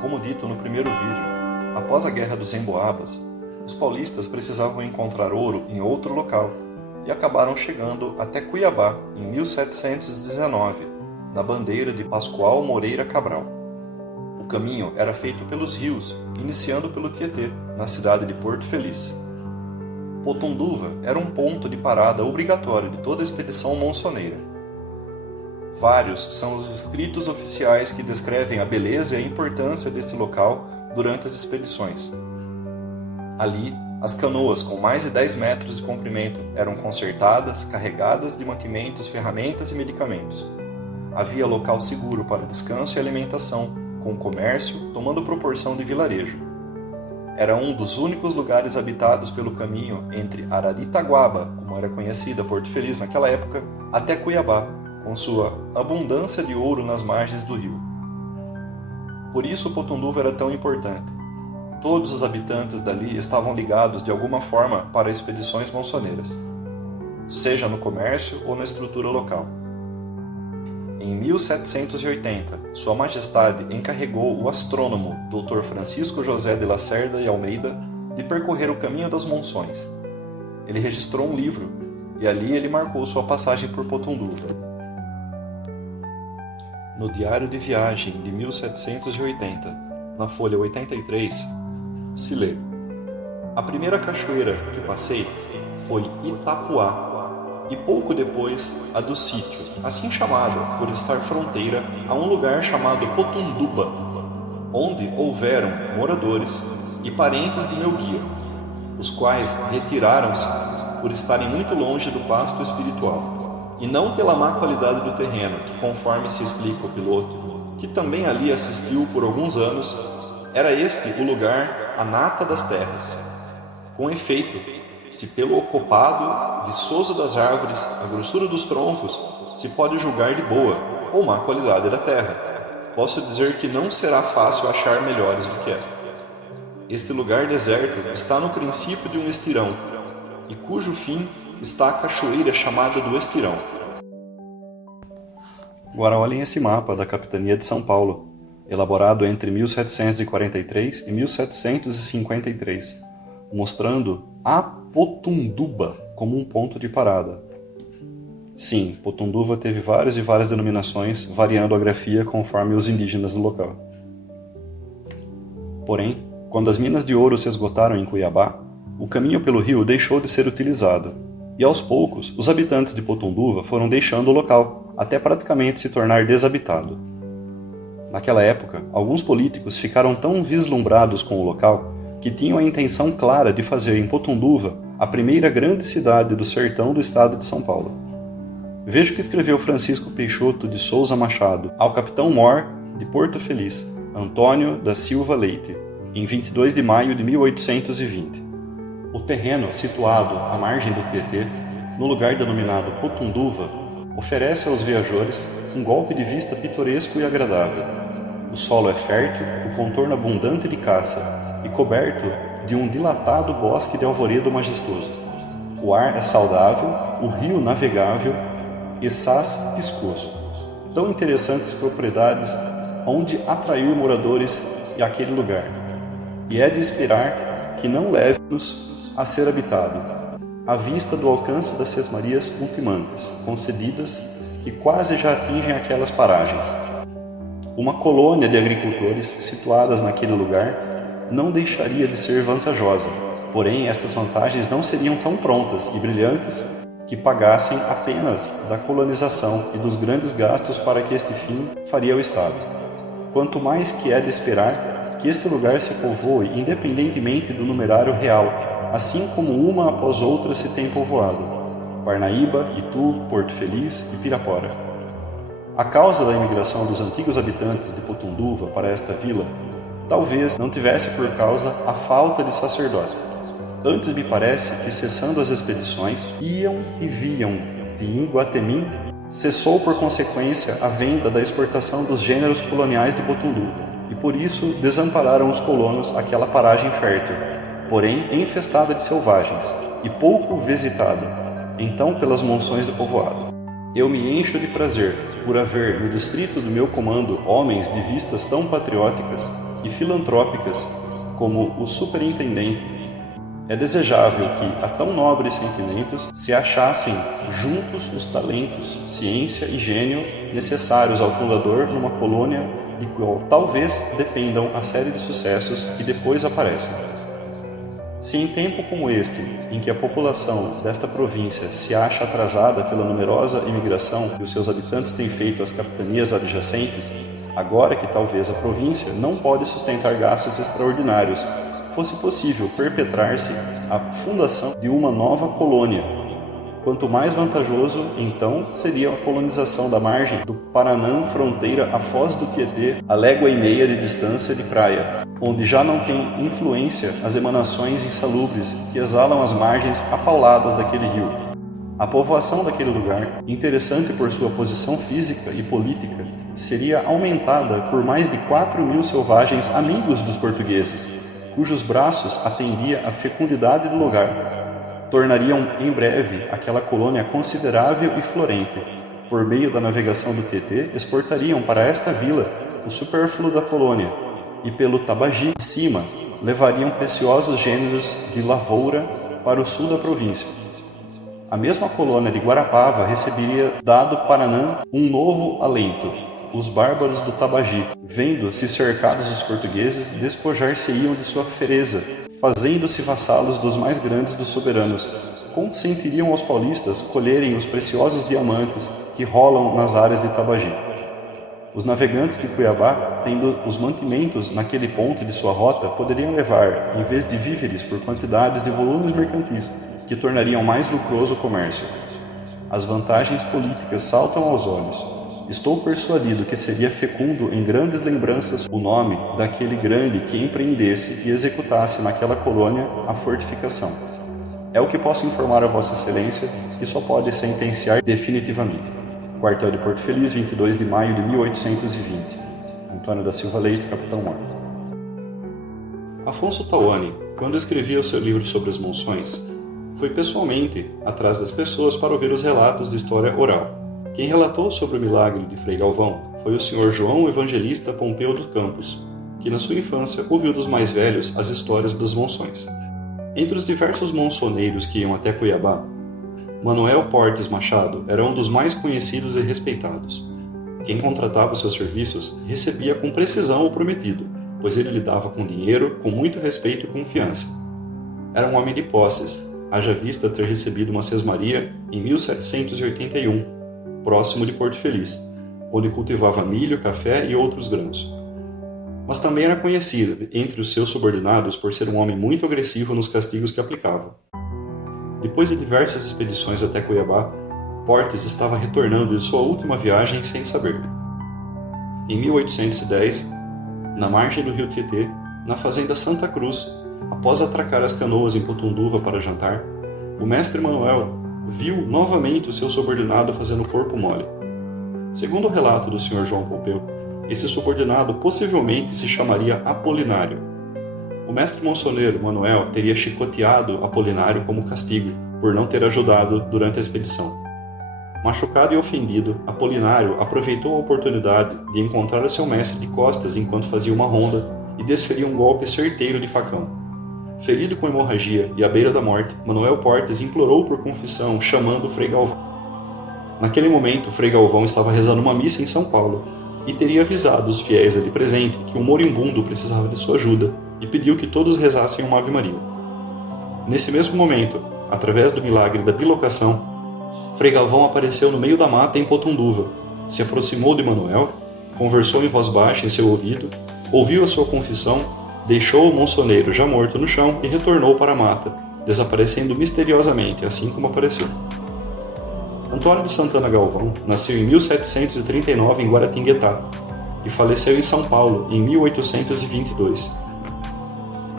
Como dito no primeiro vídeo, após a Guerra dos Emboabas, os paulistas precisavam encontrar ouro em outro local e acabaram chegando até Cuiabá em 1719, na bandeira de Pascoal Moreira Cabral. O caminho era feito pelos rios, iniciando pelo Tietê, na cidade de Porto Feliz. Potunduva era um ponto de parada obrigatório de toda a expedição monçoneira. Vários são os escritos oficiais que descrevem a beleza e a importância deste local durante as expedições. Ali, as canoas com mais de 10 metros de comprimento eram consertadas, carregadas de mantimentos, ferramentas e medicamentos. Havia local seguro para descanso e alimentação, com comércio tomando proporção de vilarejo. Era um dos únicos lugares habitados pelo caminho entre Araritaguaba, como era conhecida Porto Feliz naquela época, até Cuiabá, com sua abundância de ouro nas margens do rio. Por isso Potunduva era tão importante. Todos os habitantes dali estavam ligados de alguma forma para expedições monçoneiras, seja no comércio ou na estrutura local. Em 1780, Sua Majestade encarregou o astrônomo Dr. Francisco José de Lacerda e Almeida de percorrer o caminho das monções. Ele registrou um livro e ali ele marcou sua passagem por Potunduva. No diário de viagem de 1780, na folha 83, se lê: a primeira cachoeira que passei foi Itapuá, e pouco depois a do sítio, assim chamado por estar fronteira a um lugar chamado Potunduba, onde houveram moradores e parentes de meu guia, os quais retiraram-se por estarem muito longe do pasto espiritual, e não pela má qualidade do terreno, que conforme se explica o piloto, que também ali assistiu por alguns anos, era este o lugar, a nata das terras. Com efeito, se pelo ocopado, viçoso das árvores, a grossura dos troncos, se pode julgar de boa ou má qualidade da terra, posso dizer que não será fácil achar melhores do que esta. Este lugar deserto está no princípio de um estirão, e cujo fim está a cachoeira chamada do Estirão. Agora olhem esse mapa da Capitania de São Paulo, elaborado entre 1743 e 1753, mostrando a Potunduba como um ponto de parada. Sim, Potunduva teve várias e várias denominações, variando a grafia conforme os indígenas do local. Porém, quando as minas de ouro se esgotaram em Cuiabá, o caminho pelo rio deixou de ser utilizado, e aos poucos os habitantes de Potunduva foram deixando o local, até praticamente se tornar desabitado. Naquela época, alguns políticos ficaram tão vislumbrados com o local que tinham a intenção clara de fazer em Potunduva a primeira grande cidade do sertão do estado de São Paulo. Veja o que escreveu Francisco Peixoto de Souza Machado ao capitão-mor de Porto Feliz, Antônio da Silva Leite, em 22 de maio de 1820. O terreno, situado à margem do Tietê, no lugar denominado Potunduva, oferece aos viajores um golpe de vista pitoresco e agradável. O solo é fértil, o contorno abundante de caça e coberto de um dilatado bosque de alvoredo majestoso. O ar é saudável, o rio navegável e saz piscoso. Tão interessantes propriedades onde atrair moradores àquele lugar. E é de esperar que não leve-nos a ser habitado, à vista do alcance das sesmarias ultimantes, concedidas que quase já atingem aquelas paragens. Uma colônia de agricultores situadas naquele lugar não deixaria de ser vantajosa, porém estas vantagens não seriam tão prontas e brilhantes que pagassem apenas da colonização e dos grandes gastos para que este fim faria o Estado. Quanto mais que é de esperar que este lugar se povoe independentemente do numerário real, assim como uma após outra se tem povoado: Parnaíba, Itu, Porto Feliz e Pirapora. A causa da imigração dos antigos habitantes de Potunduva para esta vila talvez não tivesse por causa a falta de sacerdote. Antes me parece que, cessando as expedições, iam e viam de Iguatemi, cessou por consequência a venda da exportação dos gêneros coloniais de Potunduva, e por isso desampararam os colonos aquela paragem fértil, porém infestada de selvagens, e pouco visitada, então pelas monções do povoado. Eu me encho de prazer por haver no distrito do meu comando homens de vistas tão patrióticas e filantrópicas como o superintendente. É desejável que, a tão nobres sentimentos, se achassem juntos os talentos, ciência e gênio necessários ao fundador numa colônia de qual talvez dependam a série de sucessos que depois aparecem. Se em tempo como este, em que a população desta província se acha atrasada pela numerosa imigração e os seus habitantes têm feito as capitanias adjacentes, agora que talvez a província não pode sustentar gastos extraordinários, fosse possível perpetrar-se a fundação de uma nova colônia. Quanto mais vantajoso, então, seria a colonização da margem do Paranã, fronteira à foz do Tietê, a légua e meia de distância de praia, onde já não tem influência as emanações insalubres que exalam as margens apauladas daquele rio. A povoação daquele lugar, interessante por sua posição física e política, seria aumentada por mais de 4.000 selvagens amigos dos portugueses, cujos braços atendia a fecundidade do lugar. Tornariam em breve aquela colônia considerável e florente. Por meio da navegação do Tietê, exportariam para esta vila o supérfluo da colônia, e pelo Tabagi acima levariam preciosos gêneros de lavoura para o sul da província. A mesma colônia de Guarapava receberia dado Paranã um novo alento. Os bárbaros do Tabagi, vendo-se cercados dos portugueses, despojar-se-iam de sua fereza, fazendo-se vassalos dos mais grandes dos soberanos. Consentiriam aos paulistas colherem os preciosos diamantes que rolam nas áreas de Tabagi. Os navegantes de Cuiabá, tendo os mantimentos naquele ponto de sua rota, poderiam levar, em vez de víveres, por quantidades de volumes mercantis, que tornariam mais lucroso o comércio. As vantagens políticas saltam aos olhos. Estou persuadido que seria fecundo em grandes lembranças o nome daquele grande que empreendesse e executasse naquela colônia a fortificação. É o que posso informar a Vossa Excelência e só pode sentenciar definitivamente. Quartel de Porto Feliz, 22 de maio de 1820. Antônio da Silva Leite, Capitão-Mor. Afonso Tauane, quando escrevia o seu livro sobre as Monções, foi pessoalmente atrás das pessoas para ouvir os relatos de história oral. Quem relatou sobre o milagre de Frei Galvão foi o Sr. João Evangelista Pompeu dos Campos, que na sua infância ouviu dos mais velhos as histórias das monções. Entre os diversos monçoneiros que iam até Cuiabá, Manuel Portes Machado era um dos mais conhecidos e respeitados. Quem contratava os seus serviços recebia com precisão o prometido, pois ele lidava com dinheiro com muito respeito e confiança. Era um homem de posses, haja vista ter recebido uma sesmaria em 1781, próximo de Porto Feliz, onde cultivava milho, café e outros grãos. Mas também era conhecido entre os seus subordinados por ser um homem muito agressivo nos castigos que aplicava. Depois de diversas expedições até Cuiabá, Portes estava retornando de sua última viagem sem saber. Em 1810, na margem do rio Tietê, na fazenda Santa Cruz, após atracar as canoas em Potunduva para jantar, o mestre Manuel viu novamente o seu subordinado fazendo corpo mole. Segundo o relato do Sr. João Pompeu, esse subordinado possivelmente se chamaria Apolinário. O mestre monçoneiro Manuel teria chicoteado Apolinário como castigo por não ter ajudado durante a expedição. Machucado e ofendido, Apolinário aproveitou a oportunidade de encontrar o seu mestre de costas enquanto fazia uma ronda e desferia um golpe certeiro de facão. Ferido com hemorragia e à beira da morte, Manuel Portes implorou por confissão, chamando o Frei Galvão. Naquele momento, o Frei Galvão estava rezando uma missa em São Paulo e teria avisado os fiéis ali presentes que um moribundo precisava de sua ajuda e pediu que todos rezassem uma Ave Maria. Nesse mesmo momento, através do milagre da bilocação, Frei Galvão apareceu no meio da mata em Potunduva, se aproximou de Manuel, conversou em voz baixa em seu ouvido, ouviu a sua confissão, deixou o monçoneiro já morto no chão e retornou para a mata, desaparecendo misteriosamente, assim como apareceu. Antônio de Santana Galvão nasceu em 1739 em Guaratinguetá e faleceu em São Paulo em 1822.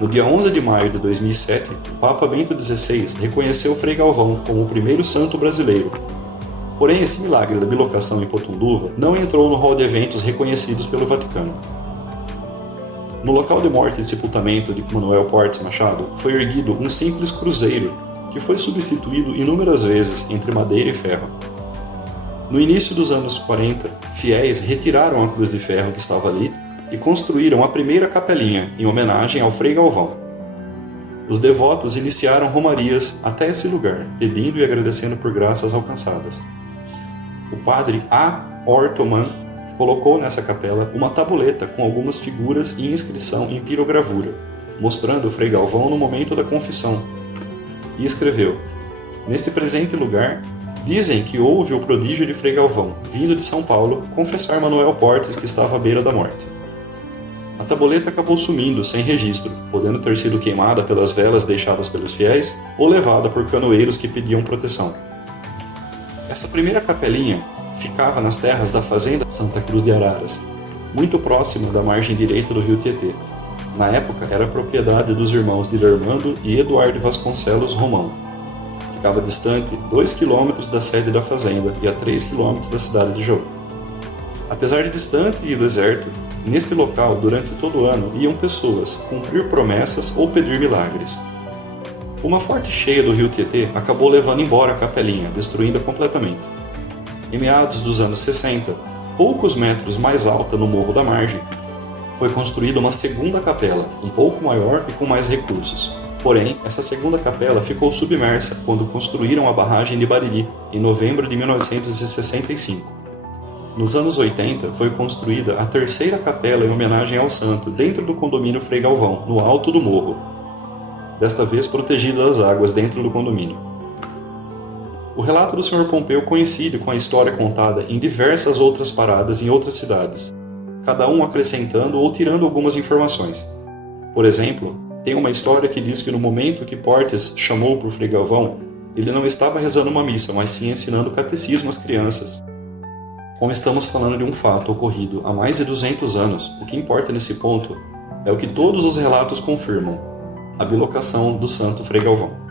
No dia 11 de maio de 2007, o Papa Bento XVI reconheceu Frei Galvão como o primeiro santo brasileiro. Porém, esse milagre da bilocação em Potunduva não entrou no rol de eventos reconhecidos pelo Vaticano. No local de morte e sepultamento de Manuel Portes Machado foi erguido um simples cruzeiro que foi substituído inúmeras vezes entre madeira e ferro. No início dos anos 40, fiéis retiraram a cruz de ferro que estava ali e construíram a primeira capelinha em homenagem ao Frei Galvão. Os devotos iniciaram romarias até esse lugar, pedindo e agradecendo por graças alcançadas. O padre A. Ortoman colocou nessa capela uma tabuleta com algumas figuras e inscrição em pirogravura, mostrando o Frei Galvão no momento da confissão, e escreveu: "Neste presente lugar, dizem que houve o prodígio de Frei Galvão, vindo de São Paulo, confessar Manuel Portes que estava à beira da morte." A tabuleta acabou sumindo sem registro, podendo ter sido queimada pelas velas deixadas pelos fiéis ou levada por canoeiros que pediam proteção. Essa primeira capelinha ficava nas terras da fazenda Santa Cruz de Araras, muito próxima da margem direita do rio Tietê. Na época era propriedade dos irmãos Dilermando e Eduardo Vasconcelos Romão. Ficava distante 2 km da sede da fazenda e a 3 km da cidade de Jaú. Apesar de distante e deserto, neste local, durante todo o ano, iam pessoas cumprir promessas ou pedir milagres. Uma forte cheia do rio Tietê acabou levando embora a capelinha, destruindo-a completamente. Em meados dos anos 60, poucos metros mais alta no morro da margem, foi construída uma segunda capela, um pouco maior e com mais recursos. Porém, essa segunda capela ficou submersa quando construíram a barragem de Bariri, em novembro de 1965. Nos anos 80, foi construída a terceira capela em homenagem ao santo dentro do condomínio Frei Galvão, no alto do morro, desta vez protegida das águas dentro do condomínio. O relato do Sr. Pompeu coincide com a história contada em diversas outras paradas em outras cidades, cada um acrescentando ou tirando algumas informações. Por exemplo, tem uma história que diz que no momento que Portes chamou por Frei Galvão, ele não estava rezando uma missa, mas sim ensinando catecismo às crianças. Como estamos falando de um fato ocorrido há mais de 200 anos, o que importa nesse ponto é o que todos os relatos confirmam: a bilocação do santo Frei Galvão.